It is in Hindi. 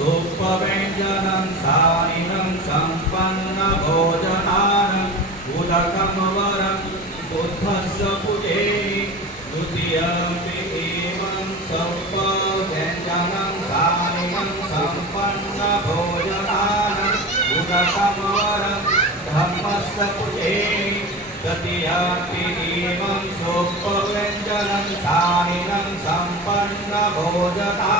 सुपव्यञ्जनं सारिणं सम्पन्नभोजनानं उदकं वरं बुद्धस्य पुजेमि द्वितीयमपि एवं सौपव्यञ्जनं सारिणं सम्पन्नभोजनानं उदकं वरं धर्मस्य पुजेमि तृतीयमपि एवं सोपव्यञ्जनं सारिणं सम्पन्नभोजनानं